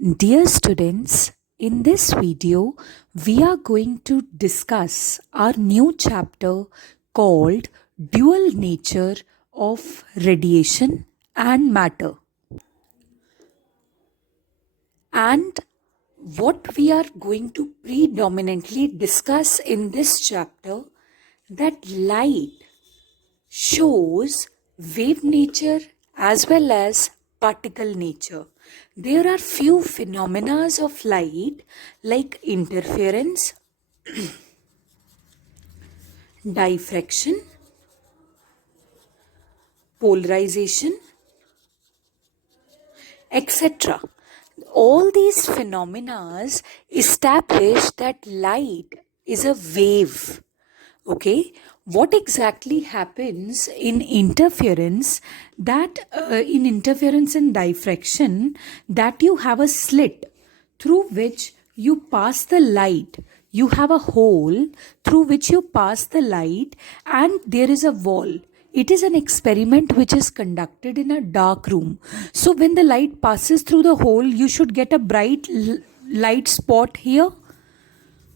Dear students, in this video, we are going to discuss our new chapter called Dual Nature of Radiation and Matter. And what we are going to predominantly discuss in this chapter, that light shows wave nature as well as particle nature. There are few phenomena of light like interference, diffraction, polarization, etc. All these phenomena establish that light is a wave. Okay, what exactly happens in interference, that in interference and diffraction, that you have a slit through which you pass the light. You have a hole through which you pass the light, and there is a wall. It is an experiment which is conducted in a dark room. So when the light passes through the hole, you should get a bright light spot here,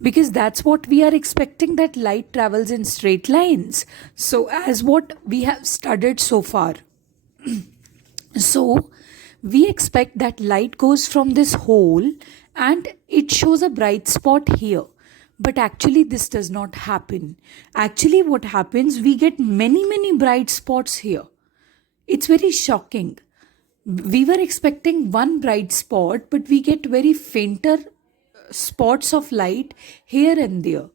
because that's what we are expecting, that light travels in straight lines. So as what we have studied so far, so we expect that light goes from this hole and it shows a bright spot here. But actually this does not happen. Actually what happens, we get many bright spots here. It's very shocking. We were expecting one bright spot, but we get very fainter spots of light here and there.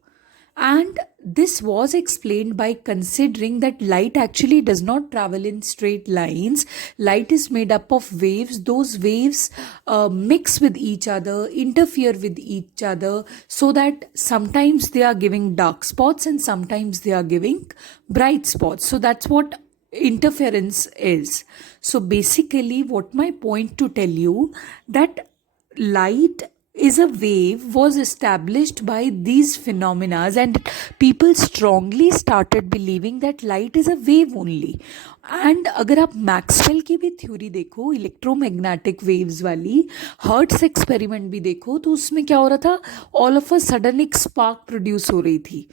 And this was explained by considering that light actually does not travel in straight lines. Light is made up of waves. Those waves mix with each other, interfere with each other, so that sometimes they are giving dark spots and sometimes they are giving bright spots. So that's what interference is. So basically what my point to tell you, that light is a wave was established by these phenomena, and people strongly started believing that light is a wave only. And अगर आप Maxwell की भी theory देखो, electromagnetic waves वाली, hertz experiment भी देखो, तो उसमें क्या हो रहा था, ऑल ऑफ अ सडन एक स्पार्क प्रोड्यूस हो रही थी.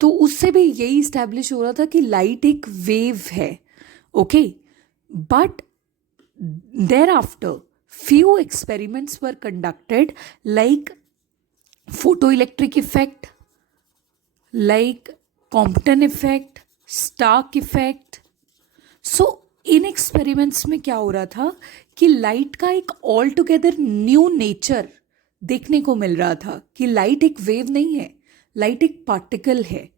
तो उससे भी यही इस्टेब्लिश हो रहा था कि लाइट एक वेव है. Okay, but there after few experiments were conducted, like photoelectric effect, like Compton effect, Stark effect. So in experiments में क्या हो रहा था कि लाइट का एक ऑल टुगेदर न्यू नेचर देखने को मिल रहा था, कि लाइट एक वेव नहीं है, लाइट एक पार्टिकल है.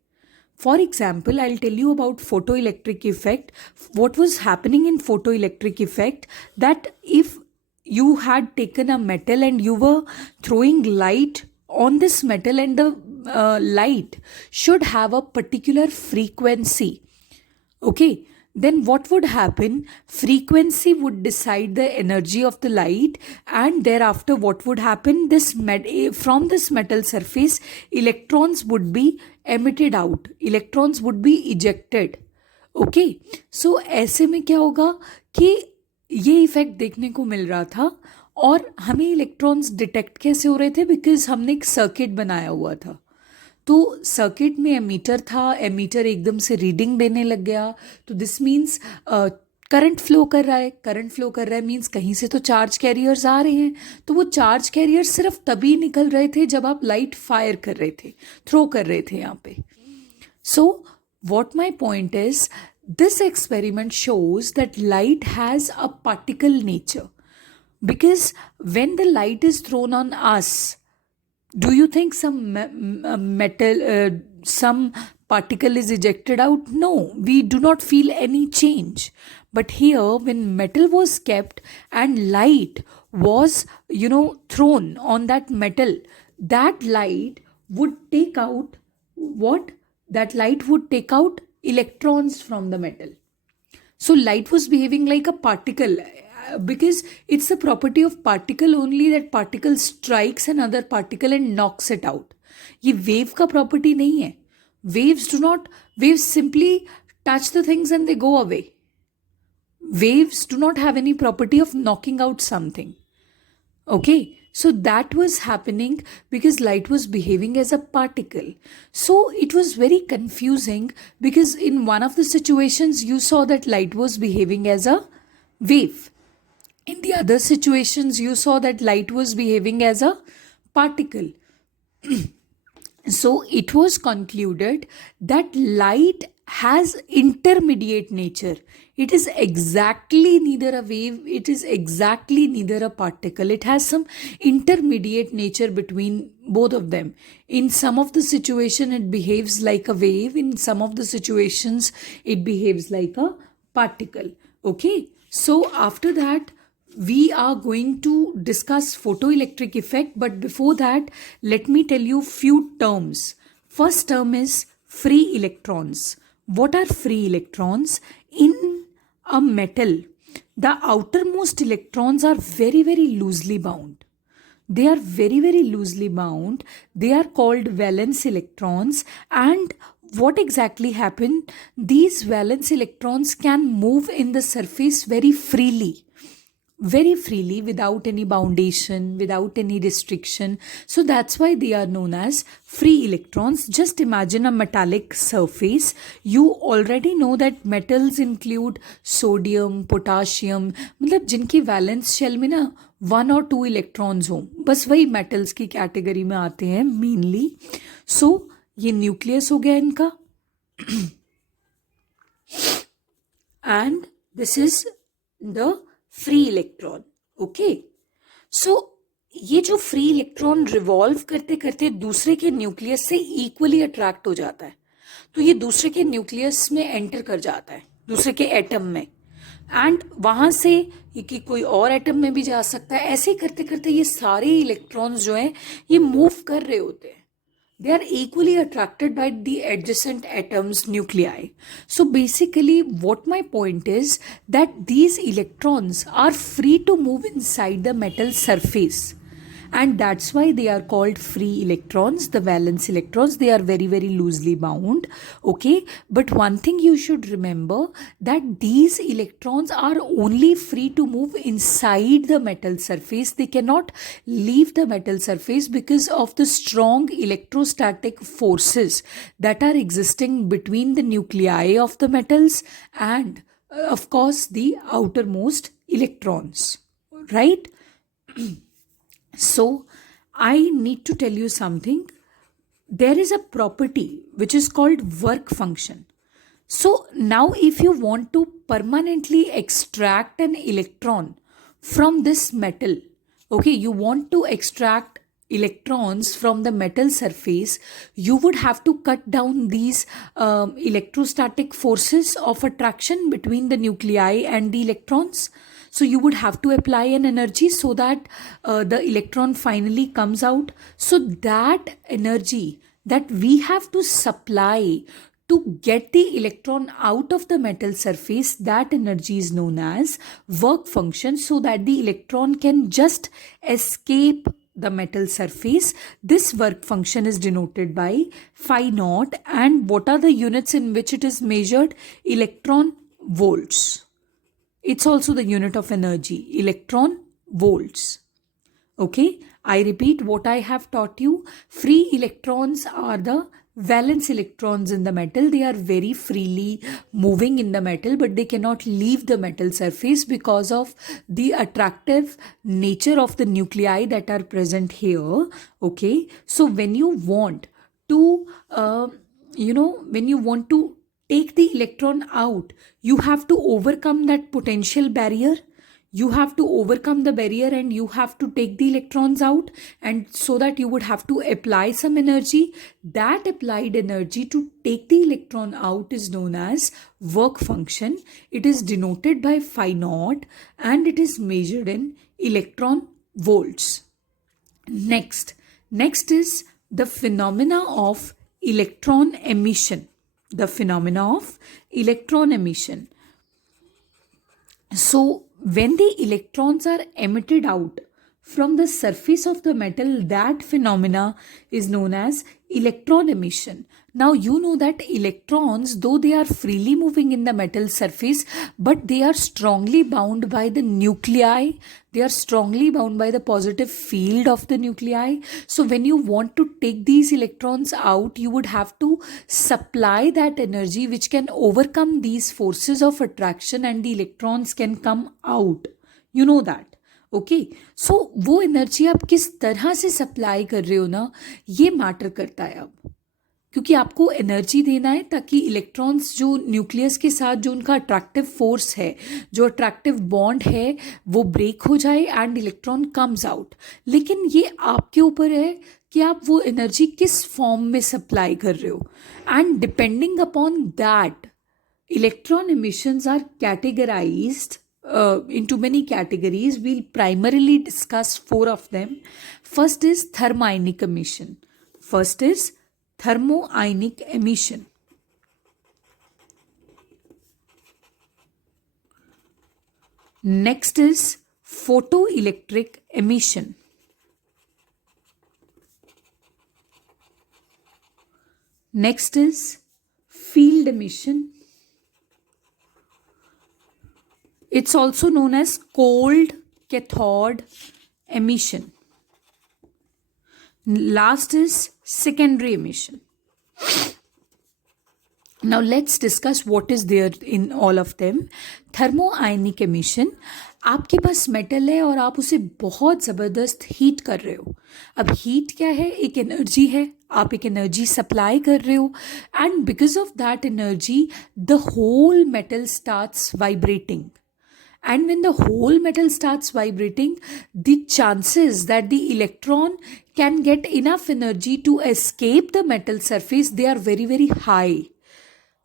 For example, I'll tell you about photoelectric effect. What was happening in photoelectric effect, that if you had taken a metal and you were throwing light on this metal, and the light should have a particular frequency, okay, then what would happen, frequency would decide the energy of the light, and thereafter what would happen, from this metal surface electrons would be emitted out, electrons would be ejected. Okay, so ऐसे में क्या होगा कि ये effect देखने को मिल रहा था. और हमें इलेक्ट्रॉन्स डिटेक्ट कैसे हो रहे थे, बिकॉज हमने एक सर्किट बनाया हुआ था. तो सर्किट में एमीटर था, एमीटर एकदम से रीडिंग देने लग गया. तो दिस मीन्स करंट फ्लो कर रहा है. करंट फ्लो कर रहा है मीन्स कहीं से तो चार्ज कैरियर्स आ रहे हैं. तो वो चार्ज कैरियर सिर्फ तभी निकल रहे थे जब आप लाइट फायर कर रहे थे, थ्रो कर रहे थे यहाँ पे. So what my point is, this experiment shows that light has a particle nature, because when the light is thrown on us, do you think some some particle is ejected out? No, we do not feel any change. But here, when metal was kept and light was, thrown on that metal, that light would take out what? That light would take out electrons from the metal. So light was behaving like a particle, because it's the property of particle only that particle strikes another particle and knocks it out. ये wave का property नहीं है. Waves simply touch the things and they go away. Waves do not have any property of knocking out something. Okay, so that was happening because light was behaving as a particle. So it was very confusing because in one of the situations you saw that light was behaving as a wave. In the other situations, you saw that light was behaving as a particle. So it was concluded that light has intermediate nature. It is exactly neither a wave, it is exactly neither a particle. It has some intermediate nature between both of them. In some of the situation it behaves like a wave, in some of the situations it behaves like a particle. Okay, so after that we are going to discuss photoelectric effect, but before that let me tell you few terms. First term is free electrons. What are free electrons? In a metal, the outermost electrons are very loosely bound. They are very loosely bound. They are called valence electrons. And what exactly happened? These valence electrons can move in the surface very freely without any foundation, without any restriction. So that's why they are known as free electrons. Just imagine a metallic surface. You already know that metals include sodium, potassium, मतलब जिनकी valence shell में ना 1 और 2 electrons हो, बस वही metals की category में आते हैं मेनली. सो ये न्यूक्लियस हो गया इनका, and this is the free electron. Okay, so ये जो फ्री इलेक्ट्रॉन रिवॉल्व करते करते दूसरे के न्यूक्लियस से इक्वली अट्रैक्ट हो जाता है, तो ये दूसरे के न्यूक्लियस में एंटर कर जाता है, दूसरे के एटम में, एंड वहां से ये कि कोई और एटम में भी जा सकता है. ऐसे करते करते ये सारे इलेक्ट्रॉन्स जो हैं ये मूव कर रहे होते हैं. They are equally attracted by the adjacent atoms nuclei. So basically what my point is that these electrons are free to move inside the metal surface, and that's why they are called free electrons, the valence electrons. They are very loosely bound. Okay, but one thing you should remember, that these electrons are only free to move inside the metal surface. They cannot leave the metal surface because of the strong electrostatic forces that are existing between the nuclei of the metals and of course the outermost electrons, right? So I need to tell you something. There is a property which is called work function. So now if you want to permanently extract an electron from this metal, okay, you want to extract electrons from the metal surface, you would have to cut down these electrostatic forces of attraction between the nuclei and the electrons. So you would have to apply an energy so that the electron finally comes out. So that energy that we have to supply to get the electron out of the metal surface, that energy is known as work function, so that the electron can just escape the metal surface. This work function is denoted by phi naught, and what are the units in which it is measured? Electron volts. It's also the unit of energy, electron volts. Okay, I repeat what I have taught you. Free electrons are the valence electrons in the metal. They are very freely moving in the metal, but they cannot leave the metal surface because of the attractive nature of the nuclei that are present here. Okay, so when you want to take the electron out, you have to overcome that potential barrier. You have to overcome the barrier and you have to take the electrons out, and so that you would have to apply some energy. That applied energy to take the electron out is known as work function. It is denoted by phi naught and it is measured in electron volts. Next is the phenomena of electron emission. The phenomena of electron emission. So when the electrons are emitted out from the surface of the metal, that phenomena is known as electron emission. Now you know that electrons, though they are freely moving in the metal surface, but they are strongly bound by the nuclei. They are strongly bound by the positive field of the nuclei. So when you want to take these electrons out, you would have to supply that energy which can overcome these forces of attraction, and the electrons can come out. You know that. Okay so वो energy आप किस तरह से supply कर रहे हो ना, ये मैटर करता है अब, क्योंकि आपको एनर्जी देना है ताकि इलेक्ट्रॉन्स जो न्यूक्लियस के साथ जो उनका अट्रैक्टिव फोर्स है, जो अट्रैक्टिव बॉन्ड है, वो ब्रेक हो जाए एंड इलेक्ट्रॉन कम्स आउट. लेकिन ये आपके ऊपर है कि आप वो एनर्जी किस फॉर्म में सप्लाई कर रहे हो, and depending upon that electron emissions are categorized into many categories. We'll primarily discuss 4 of them. First is thermionic emission. First is thermoionic emission. Next is photoelectric emission. Next is field emission. It's also known as cold cathode emission. Last is secondary emission. Now let's discuss what is there in all of them. Thermoionic emission, आपके पास metal है और आप उसे बहुत ज़बरदस्त heat कर रहे हो. अब हीट क्या है? एक एनर्जी है, आप एक एनर्जी सप्लाई कर रहे हो, and because of that energy the whole metal starts vibrating. And when the whole metal starts vibrating, the chances that the electron can get enough energy to escape the metal surface, they are very, very high.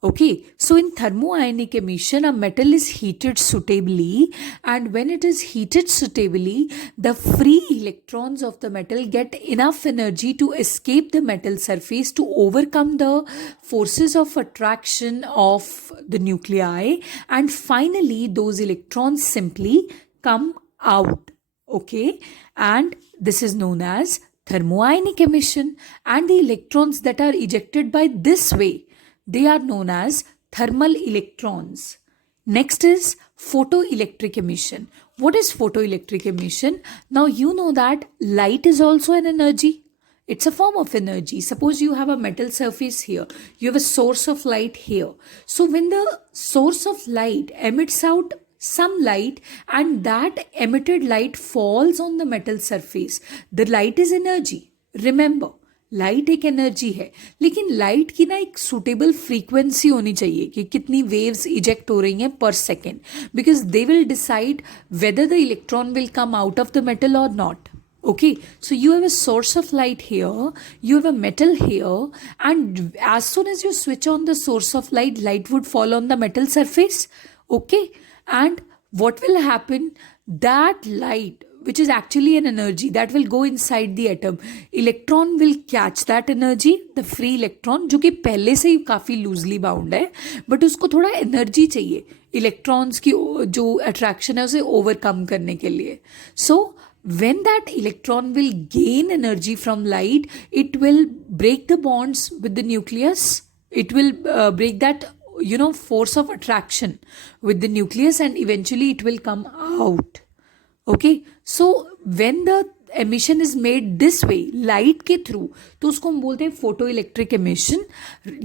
Okay, so in thermoionic emission, a metal is heated suitably, and when it is heated suitably, the free electrons of the metal get enough energy to escape the metal surface to overcome the forces of attraction of the nuclei, and finally those electrons simply come out. Okay, and this is known as thermoionic emission, and the electrons that are ejected by this way, they are known as thermal electrons. Next is photoelectric emission. What is photoelectric emission? Now you know that light is also an energy. It's a form of energy. Suppose you have a metal surface here. You have a source of light here. So when the source of light emits out some light and that emitted light falls on the metal surface, the light is energy. Remember, light एक energy है, लेकिन light की ना एक suitable frequency होनी चाहिए कि कितनी वेव्स इजेक्ट हो रही हैं पर second, because they will decide whether the electron will come out of the metal और not. Okay, so you have a source of light here, you have a metal here, and as soon as you switch on the source of light, light would fall on the metal surface. Okay, and what will happen? That light, which is actually an energy, that will go inside the atom. Electron will catch that energy, the free electron, जो कि पहले से ही काफ़ी loosely bound है, but उसको थोड़ा energy चाहिए electrons की जो अट्रैक्शन है उसे ओवरकम करने के लिए. सो when that electron will gain energy from light, it will break the bonds with the nucleus. It will break that force of attraction with the nucleus, and eventually it will come out. Okay, so when the emission is made this way, light के through, तो उसको हम बोलते हैं photo electric emission.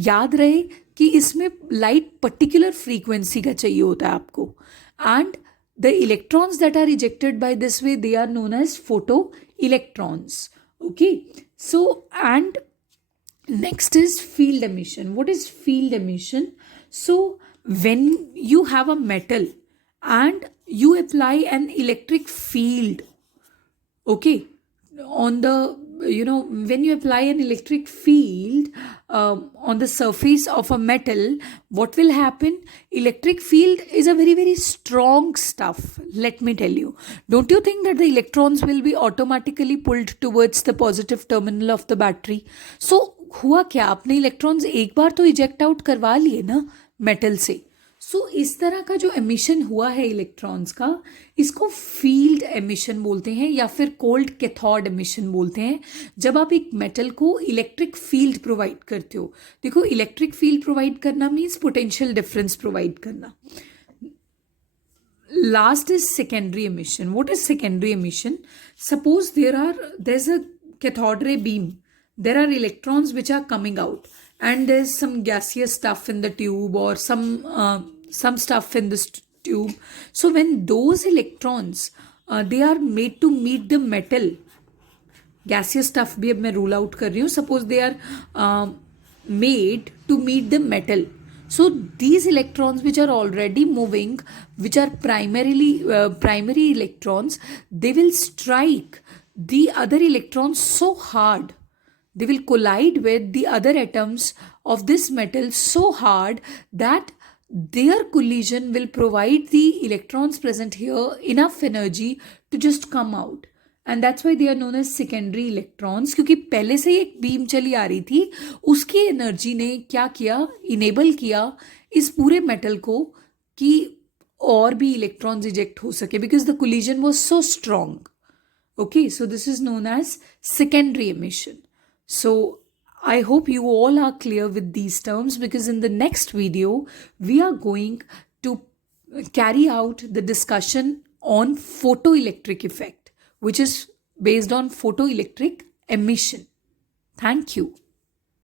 याद रहे कि इसमें लाइट पर्टिकुलर फ्रीक्वेंसी का चाहिए होता है आपको, and the electrons that are ejected by this way, they are known as photoelectrons. Okay, so and next is field emission. What is field emission? So when you have a metal and you apply an electric field, okay, on the when you apply an electric field on the surface of a metal, what will happen? Electric field is a very, very strong stuff. Let me tell you, don't you think that the electrons will be automatically pulled towards the positive terminal of the battery? So हुआ क्या, आपने electrons एक बार तो eject out करवा लिए ना metal से. सो इस तरह का जो एमिशन हुआ है इलेक्ट्रॉन्स का, इसको फील्ड एमिशन बोलते हैं या फिर कोल्ड कैथोड एमिशन बोलते हैं। जब आप एक मेटल को इलेक्ट्रिक फील्ड प्रोवाइड करते हो, देखो इलेक्ट्रिक फील्ड प्रोवाइड करना मीन्स पोटेंशियल डिफरेंस प्रोवाइड करना। Last is secondary emission. What is secondary emission? Suppose there's a cathode ray beam. There are electrons which are coming out, and there's some gaseous stuff in the tube or some stuff in this tube. So when those electrons they are made to meet the metal, gaseous stuff भी अब मैं rule out कर रही हूँ. Suppose they are made to meet the metal. So these electrons which are already moving, which are primary electrons, they will strike the other electrons so hard. They will collide with the other atoms of this metal so hard that their collision will provide the electrons present here enough energy to just come out. And that's why they are known as secondary electrons, क्योंकि पहले से ही एक beam चली आ रही थी, उसकी energy ने क्या किया, इनेबल किया इस पूरे मेटल को कि और भी इलेक्ट्रॉन्स इजेक्ट हो सके, because the collision was so strong. Okay, so this is known as secondary emission. So I hope you all are clear with these terms, because in the next video we are going to carry out the discussion on photoelectric effect, which is based on photoelectric emission. Thank you.